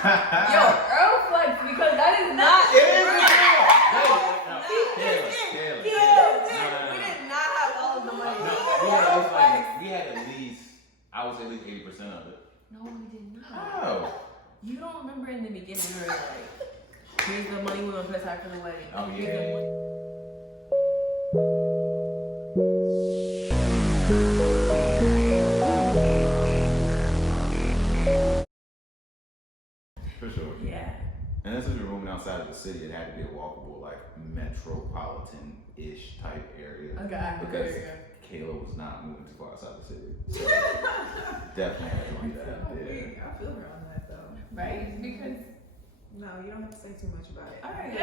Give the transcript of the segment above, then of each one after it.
Yo, Earl flex because that is not. It is We did not have all of the money. we had at least, I would say at least 80% of it. No, we did not. Oh. You don't remember in the beginning we were like, here's the money we're gonna put aside for the wedding. Oh, Here's yeah. the money. For sure. Yeah. And this is we were moving outside of the city. It had to be a walkable, like metropolitan-ish type area. Okay. Because Kayla was not moving too far outside the city. So definitely had to do that. Yeah. I feel her on that though. Right? Because No, you don't have to say too much about it. all right.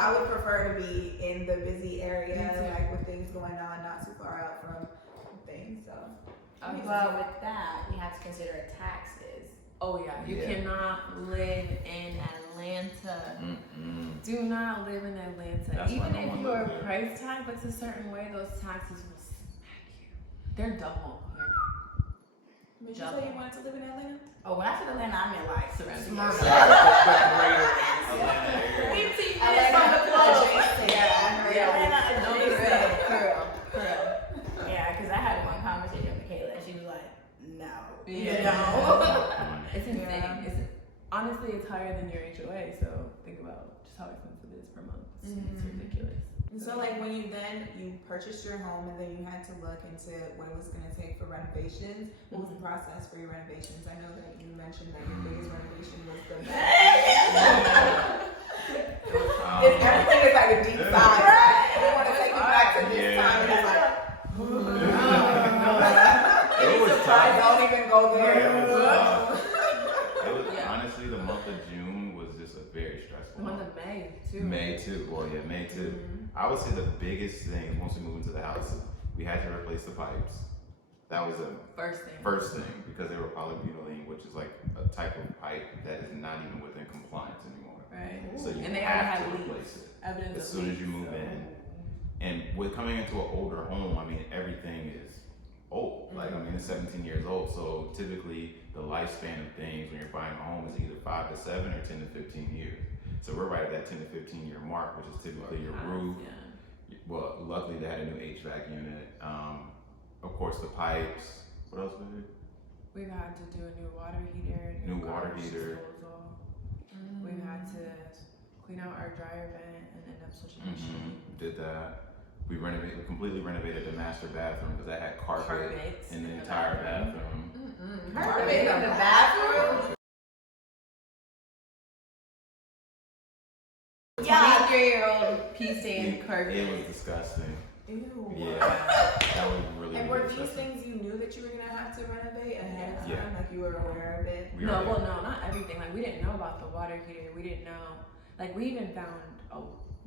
I would prefer to be in the busy area, like with things going on, not too far out from things. So. Well, with that, you have to consider taxes. Oh yeah. You cannot live in Atlanta. Do not live in Atlanta. That's Even why no if one your lives there. price tag looks a certain way, those taxes will smack you. They're double here. Did you say you wanted to live in Atlanta? Oh, when I said Atlanta, I meant like Surrounding Smyrna. We've seen this Atlanta on the clothes. adjacent. Atlanta No, adjacent. for real. Yeah, because I had one conversation with Kayla and she was like, no. Yeah. No. It's insane. Yeah. Honestly, it's higher than your HOA, so think about just how expensive it is per month. It's ridiculous. And so like when you purchased your home and then you had to look into what it was going to take for renovations, what was the process for your renovations? I know that you mentioned that your biggest renovation was the everything is like a deep dive. We want to take you back to this time and it's like It was tough. don't even go there. It was honestly, the month of June was just a very stressful The month of May, too. May too. Well, yeah, May too. I would say the biggest thing once we moved into the house, we had to replace the pipes. That was the first thing because they were polybutylene, which is like a type of pipe that is not even within compliance anymore. Right. So you And they have already to had replace it Evidence as of soon as you leaks, move so. in. And with coming into an older home, I mean everything is old. Like I mean it's 17 years old, so typically the lifespan of things when you're buying a home is either 5 to 7 or 10 to 15 years. So we're right at that 10 to 15 year mark, which is typically your roof. Yeah. Well, luckily they had a new HVAC unit. Of course the pipes. What else was it? We've had to do a new water heater. New water garbage heater. disposal. We've had to clean out our dryer vent and end up switching the machine. Did that. We completely renovated the master bathroom because that had carpet in the entire bathroom. Carpet in the bathroom? Yeah. 23-year-old pea stained carpet. It was disgusting. Ew. Yeah, that was really. And really were these disgusting. things you knew that you were gonna have to renovate ahead of time? Yeah. Like you were aware of it? We No, already- well, no, not everything. Like we didn't know about the water heater. We didn't know. Like we even found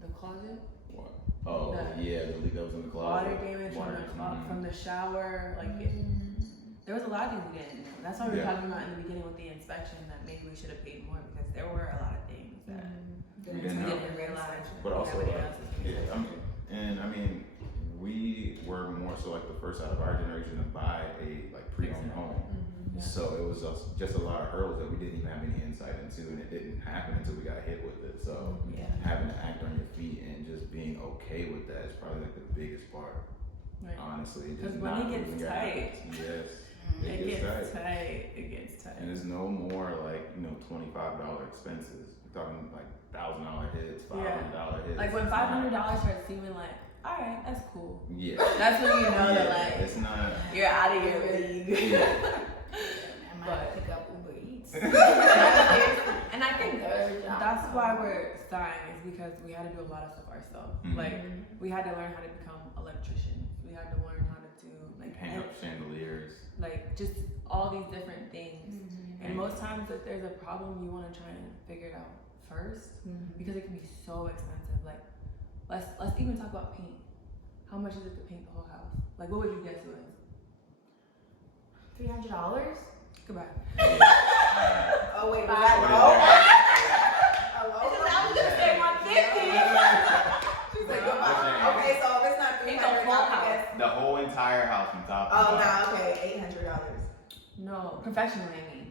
the closet. What? Oh yeah, the leak that was in the closet. Water damage from the shower. Like there was a lot of things we didn't know. That's why we were talking about in the beginning with the inspection that maybe we should have paid more because there were a lot of things that We we didn't know. didn't realize. But also, everybody else is yeah, I mean, we were more so like the first out of our generation to buy a like pre-owned home. Yeah. So it was just a lot of hurdles that we didn't even have any insight into, and it didn't happen until we got hit with it. So having to act on your feet and just being okay with that is probably like the biggest part. Right. Honestly, Because just when not it gets losing your tight, habits. Yes, it gets tight. It gets tight. and there's no more like $25 expenses. We're talking like $1,000 hits, $500 hits. Like when $500 starts seeming like, all right, that's cool. Yeah. That's when you know that like it's not. you're out of your league. I might pick up Uber Eats. And I think that's why we're starting is because we had to do a lot of stuff ourselves. Like we had to learn how to become electricians. We had to learn how to do like Hang up chandeliers. like just all these different things. And most times if there's a problem, you want to try and figure it out first because it can be so expensive. Like let's even talk about paint. How much is it to paint the whole house? Like what would you guess it was? $300? Goodbye. Oh wait, was that low? I was gonna say 150. She's like, okay, so if it's not Paint 300, the whole I guess. The whole entire house from top to Oh bottom. no, okay, $800. No, professionally I mean.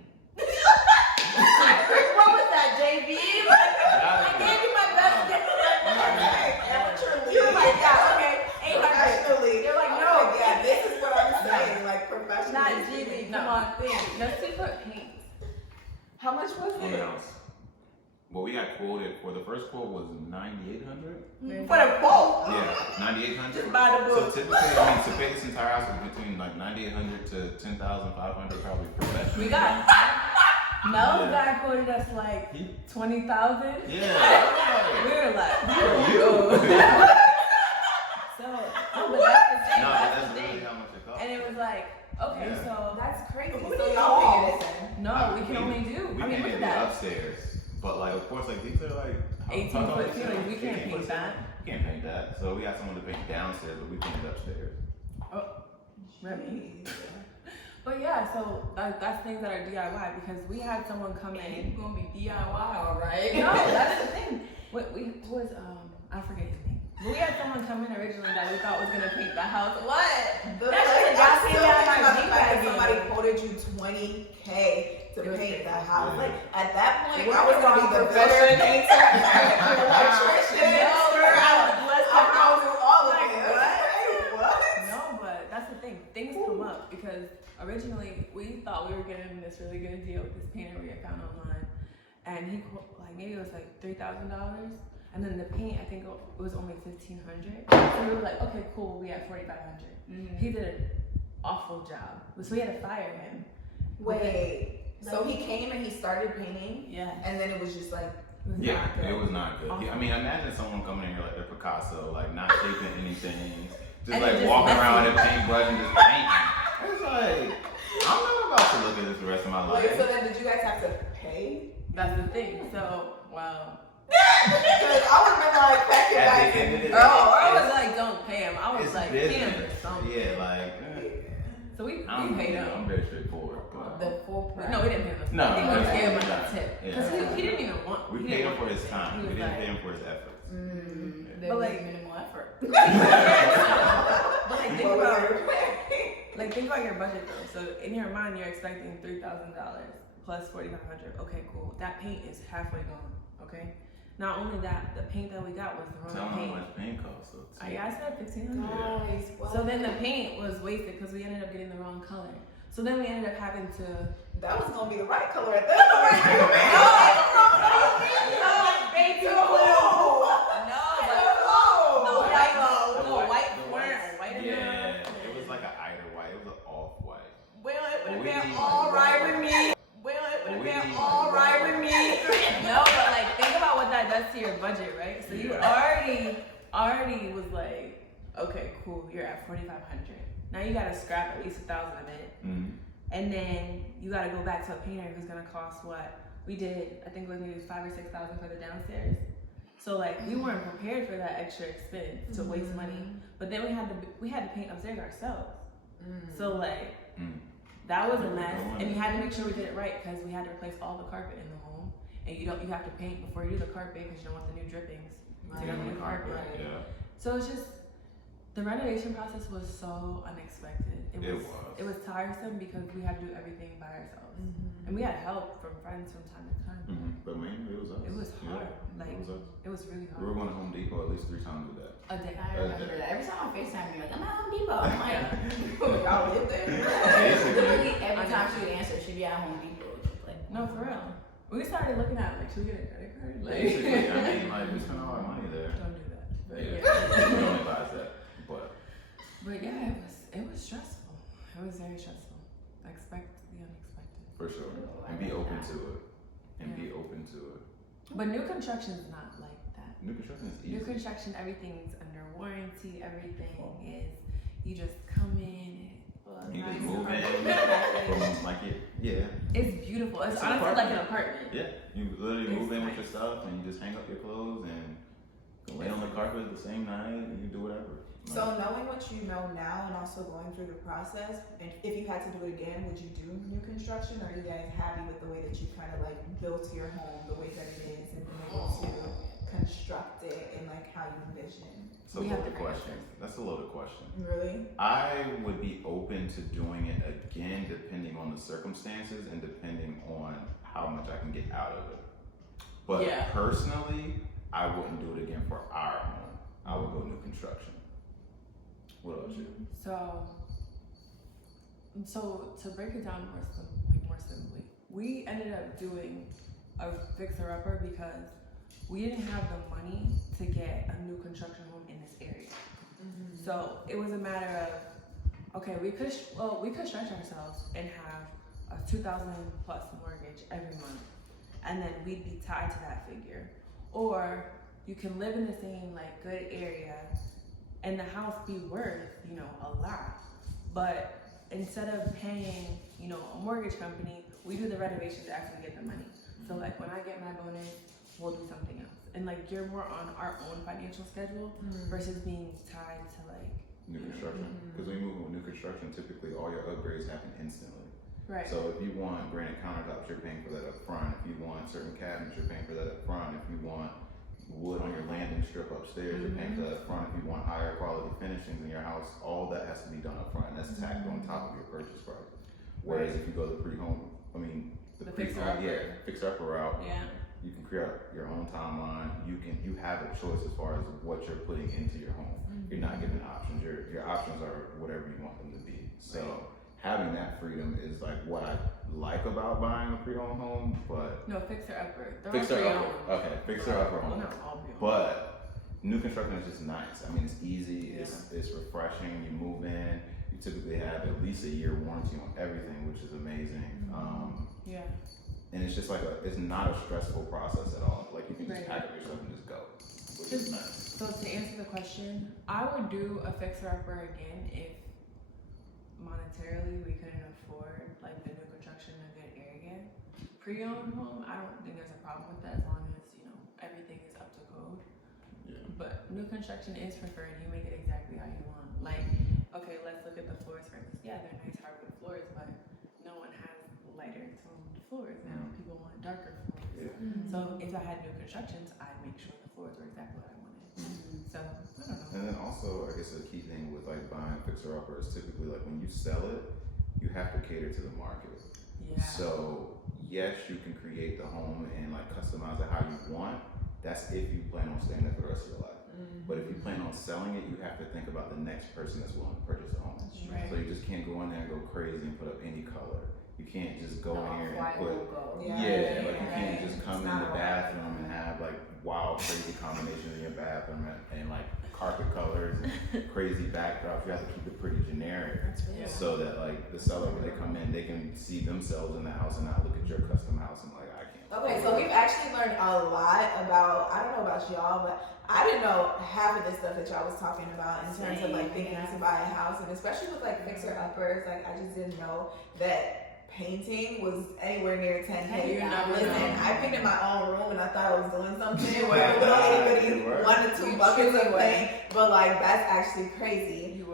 How much was on the it? house. Well, we got quoted for the first quote was $9,800. For the quote? Yeah, $9,800. Just buy the book. So typically, I mean, to pay this entire house was between like $9,800 to $10,500 probably per bedroom. We got Mel's Yeah. guy quoted us like 20,000. Yeah. We were like, You. so no, but that's the thing. No, that's that's the thing. really how much it costs. And it was like, okay, Yeah. so That's crazy. Who So did y'all y'all? paying this in? no, we can only do. We I mean, can't look do at that. upstairs, but like of course, like these are like 18-foot ceilings. We can't paint that. We can't paint that. So we got someone to paint downstairs, but we painted upstairs. Remy. But yeah, so that's things that are DIY because we had someone come Man, in. you gonna be DIY, alright? No, that's the thing. What we was I forget his name. But we had someone come in originally that we thought was gonna paint the house. What? That's That's just a just gossip down my about the Jeep fact that wagon. somebody quoted you $20K to It was paint the crazy. house. Yeah. Like at that point, We're I was gonna be the professional builder, painter, electrician, I would do all of Like, it. what? What? No, but that's the thing. Things come up because originally we thought we were getting this really good deal with this painter we had found online, and he like maybe it was like $3,000, and then the paint I think it was only $1,500. So we were like, okay, cool, we had $4,500. He did an awful job, so we had to fire him. Wait. So he came and he started painting, Yeah. and then it was just like, Yeah, not good. it was not good. I mean, imagine someone coming in here like they're Picasso, like not shaping anything, just And like it just walking around messy. with a paintbrush and just painting. It's like, I'm not about to look at this the rest of my Wait, life. so then did you guys have to pay? That's the thing. So wow. Because I would have been like, pack your At bags the end of the and day, I was like, don't pay him. I was it's like, pay him business. for something. Yeah, like, So we I'm paid him. I'm very straightforward. But The full price. No, we didn't pay him. No, I think we no, just gave him no, a tip yeah. because he didn't even want. we he paid didn't him for want his it. time. He We was didn't like- pay him for his efforts. There But was like- minimal effort. But like think about your budget though. So in your mind, you're expecting $3,000 plus $4,500. Okay, cool. That paint is halfway gone. Okay. Not only that, the paint that we got was the Tell wrong him paint. how much paint costs. So I said $1,500. Guys, what? So then the paint was wasted because we ended up getting the wrong color. So then we ended up having to. That was gonna be the right color at that point. Baby No, white weren't white enough. Yeah, it was like an Eider white. It was an off white. Well, it would have We been need all like right white. with me. Well, it would have We been need all like right white. with me. No, but like think about what that does to your budget, right? So you already was like, okay, cool, you're at $4,500. Now you gotta scrap at least $1,000 of it, Mm-hmm. and then you gotta go back to a painter who's gonna cost what we did. I think it was maybe $5,000 or $6,000 for the downstairs. So like we weren't prepared for that extra expense to waste money. But then we had to paint upstairs ourselves. So like that was a mess, and we had to make sure we did it right because we had to replace all the carpet in the home. And you have to paint before you do the carpet because you don't want the new drippings. So you got the new carpet. Yeah. So it's just the renovation process was so unexpected. It was tiresome because we had to do everything by ourselves, and we had help from friends from time to time. But mainly it was us. It was hard. Yeah, Like it was us. it was really We were hard. going to Home Depot at least 3 times a day. A day. I remember that. Every time on FaceTime, you're like, I'm at Home Depot. I'm like, Y'all live there. literally Basically. every time she would answer, she'd be at Home Depot. She's like, No, for real. We started looking at like, should we get a credit card? Like, Basically, I mean, like we spent all our money there. don't do that. But Yeah, yeah. we don't advise that. But yeah, it was stressful. It was very stressful. Expect the unexpected. For sure. And be open to it. And be open to it. But new construction is not like that. New construction is easy. New construction, everything's under warranty. Everything is you just come in. You just move in. Like it. Yeah. It's beautiful. It's It's an honestly like an apartment. apartment. Yeah. You literally It's move in with nice. your stuff and you just hang up your clothes and lay on the carpet the same night and you do whatever. So knowing what you know now and also going through the process, and if you had to do it again, would you do new construction? Or are you guys happy with the way that you kind of like built your home, the way that it is, and being able to construct it and like how you envision? It's a We have loaded different question. That's a loaded question. Really? I would be open to doing it again depending on the circumstances and depending on how much I can get out of it. But Yeah. personally, I wouldn't do it again for our home. I would go new construction. What about you? So to break it down more simply, we ended up doing a fixer-upper because we didn't have the money to get a new construction home in this area. So it was a matter of, okay, we could stretch ourselves and have a $2,000 plus mortgage every month, and then we'd be tied to that figure. Or you can live in the same like good area and the house be worth, you know, a lot, but instead of paying, you know, a mortgage company, we do the renovations to actually get the money. So like when I get my bonus, we'll do something else. And like you're more on our own financial schedule versus being tied to like new construction. Because when you move with new construction, typically all your upgrades happen instantly. Right. So if you want granite countertops, you're paying for that up front. If you want certain cabinets, you're paying for that up front. If you want wood on your landing strip upstairs, you're paying for that up front. If you want higher quality finishings in your house, all that has to be done up front, and that's tacked on top of your purchase price. Whereas if you go the fixer-upper route, you can create your own timeline. You have a choice as far as what you're putting into your home. You're not given options. Your options are whatever you want them to be. So having that freedom is like what I like about buying a pre-owned home, but no, fixer-upper. Okay, fixer-upper home. Not all pre-owned. But new construction is just nice. I mean, it's easy. It's refreshing. You move in. You typically have at least a year warranty on everything, which is amazing. And it's just like it's not a stressful process at all. Like you can just pack up your stuff and just go, which is nice. So to answer the question, I would do a fixer-upper again if monetarily we couldn't afford like the new construction in a good area. Pre-owned home, I don't think there's a problem with that as long as, you know, everything is up to code. Yeah. But new construction is preferred. You make it exactly how you want. Like, okay, let's look at the floors for instance. Yeah, they're nice hardwood floors, but no one has lighter toned floors now. People want darker floors. Yeah. So if I had new constructions, I'd make sure the floors were exactly what I wanted. So I don't know. And then also, I guess the key thing with like buying fixer-upper is typically like when you sell it, you have to cater to the market. Yeah. So yes, you can create the home and like customize it how you want. That's if you plan on staying there for the rest of your life. But if you plan on selling it, you have to think about the next person that's willing to purchase the home. Right. So you just can't go in there and go crazy and put up any color. You can't just go in here and put like you can't just come in the bathroom and have like wild crazy combinations in your bathroom and like carpet colors and crazy backdrops. You have to keep it pretty generic so that like the seller when they come in they can see themselves in the house and not look at your custom house and like I can't. Okay, so we've actually learned a lot about, I don't know about y'all, but I didn't know half of the stuff that y'all was talking about in terms of like thinking to buy a house, and especially with like fixer-uppers, like I just didn't know that painting was anywhere near $10K. Listen, I painted my own room and I thought I was doing something where it was only 1 to 2 buckets of paint, but like that's actually crazy.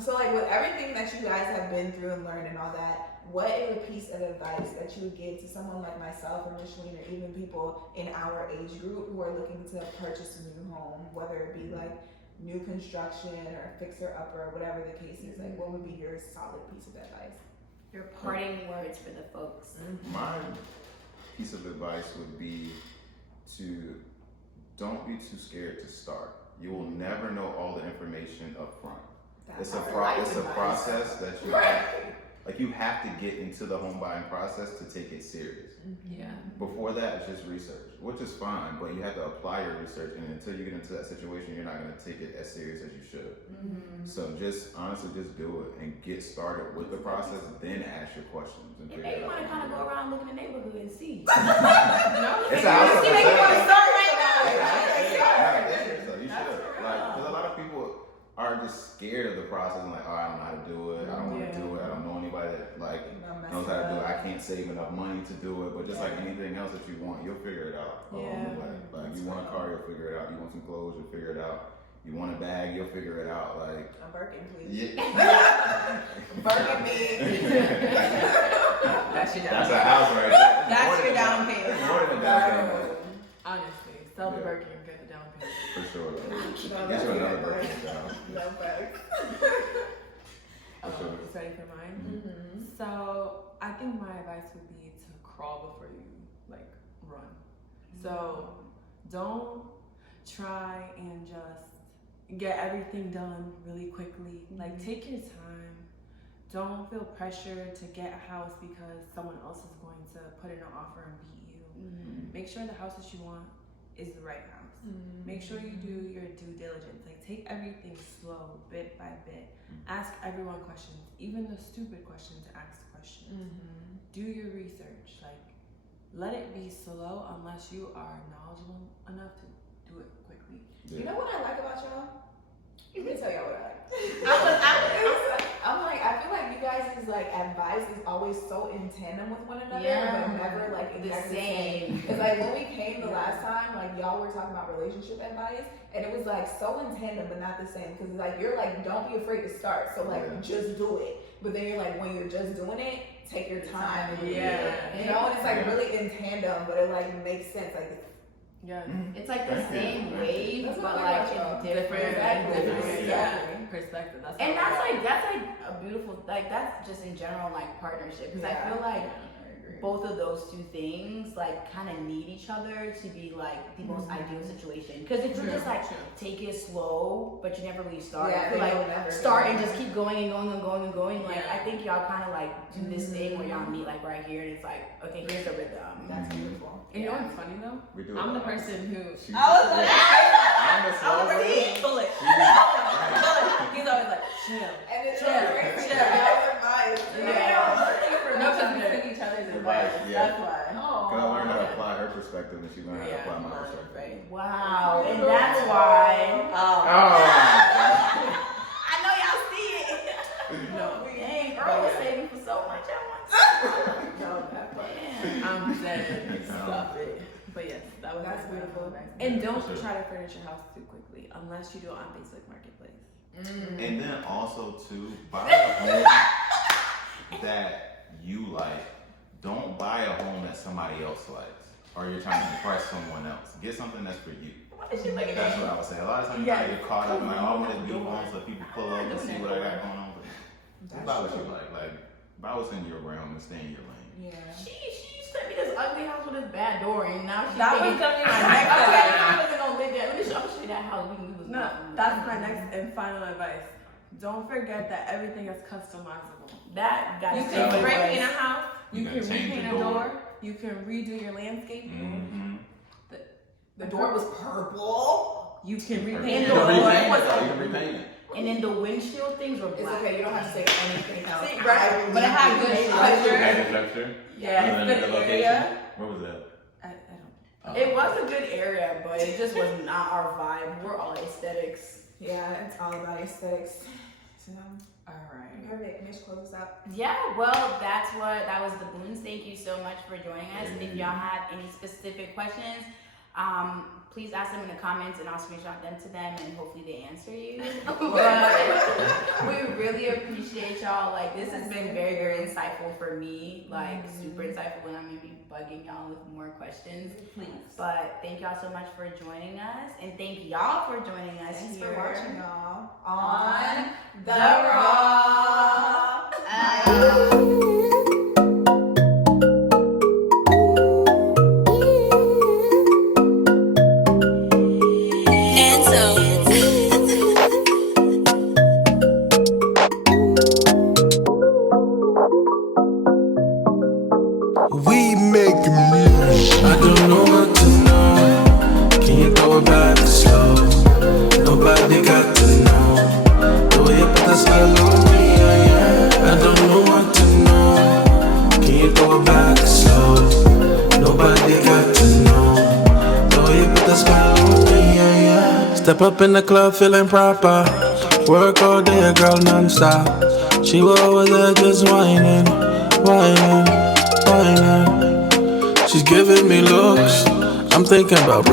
So like with everything that you guys have been through and learned and all that, what is a piece of advice that you would give to someone like myself or Micheline or even people in our age group who are looking to purchase a new home, whether it be like new construction or fixer-upper, whatever the case is? Like what would be your solid piece of advice? Your parting words for the folks. My piece of advice would be to don't be too scared to start. You will never know all the information up front. It's a process that you have. Like you have to get into the home buying process to take it serious. Before that, it's just research, which is fine, but you have to apply your research, and until you get into that situation, you're not going to take it as serious as you should. So just honestly, just do it and get started with the process, then ask your questions. And You want to kind of go around look in the neighborhood and see. It's a house on the You want to start right now. So you should. Like, because a lot of people are just scared of the process and like, oh, I don't know how to do it. I don't want to do it. I don't know anybody that like knows how to do it. I can't save enough money to do it. But just like anything else that you want, you'll figure it out along the way. Like you want a car, you'll figure it out. You want some clothes, you'll figure it out. You want a bag, you'll figure it out. Like A Birkin, please. Yeah. Birkin me. That's your down That's payment. a house right there. That's your down payment. More than a down payment. Honestly, sell the Birkin and get the down payment. For sure. Get you another Birkin down. No facts. For sure. Just ready for mine? So I think my advice would be to crawl before you like run. So don't try and just get everything done really quickly. Like take your time, don't feel pressure to get a house because someone else is going to put in an offer and beat you. Make sure the house that you want is the right house. Make sure you do your due diligence. Like, take everything slow, bit by bit. Ask everyone questions, even the stupid questions. Ask questions. Do your research. Like, let it be slow unless you are knowledgeable enough to do it quickly. You know what I like about y'all? Let me tell y'all what I like. I'm like, I feel like you guys' like advice is always so in tandem with one another, but never like exactly the same. It's like when we came the last time, like y'all were talking about relationship advice, and it was like so in tandem but not the same. Because like you're like, don't be afraid to start, so like just do it. But then you're like, when you're just doing it, take your time. And you know, and it's like really in tandem, but it like makes sense. Like. It's like the same wave, but like in different perspective. And that's like a beautiful, like that's just in general like partnership, because I feel like both of those two things like kind of need each other to be like the most ideal situation. Because if you just like take it slow, but you never really start, like start and just keep going and going and going and going. Like I think y'all kind of like do this thing where y'all meet like right here, and it's like, okay, here's the rhythm. That's beautiful. And you know what's funny though? We do I'm the person who. I was like, I'm the slow one. Bullet. He's always like, chill. And it's chill. No, because we spin each other's advice. That's why. Because I learned how to apply her perspective, and she learned how to apply my perspective. Right. Wow, and that's why. I know y'all see it. No. Dang, Earl was saving for so much at once. No, that's fine. I'm dead. Stop it. But yes, that's beautiful. And don't try to furnish your house too quickly unless you do it on Facebook Marketplace. And then also too, buy a home that you like. Don't buy a home that somebody else likes, or you're trying to impress someone else. Get something that's for you. That's what I would say. A lot of times you gotta get caught up in like, oh, I want this beautiful home so people pull up and see what I got going on. But buy what you like. Like, buy what's in your realm and stay in your lane. She sent me this ugly house with this bad door, and now she's that thinking, was gonna be my okay, next I wasn't gonna live there. Let me show you that house. We can lose. No, that's my next and final advice. Don't forget that everything is customizable. That got you can spray paint a house, you can repaint a door, you can redo your landscaping. The door was purple. You can repaint You the can door. repaint it. And then the windshield things were It's black. okay, you don't have to say anything else. See, right? But it had good structure. Structure? Yeah, it's good area. Where was that? I don't. It was a good area, but it just was not our vibe. We're all aesthetics. Yeah, it's all about aesthetics. So, Alright. perfect. Mitch, close up. Yeah, well, that was the Boones. Thank you so much for joining us. And if y'all have any specific questions, please ask them in the comments and I'll screenshot them to them and hopefully they answer you. But we really appreciate y'all. Like, this has been very, very insightful for me. Like, super insightful, and I'm gonna be bugging y'all with more questions. Please. But thank y'all so much for joining us, and thank y'all for joining us Thanks here for watching, y'all. on The Raw. We making music. I don't know what to know. Can you throw it back slow? Nobody got to know. The way you put the spell on me, I don't know what to know. Can you throw it back slow? Nobody got to know. The way you put the spell on me, Step up in the club feeling proper. Work all day, girl, non-stop. She was over there just whining, whining. She's giving me looks. I'm thinking about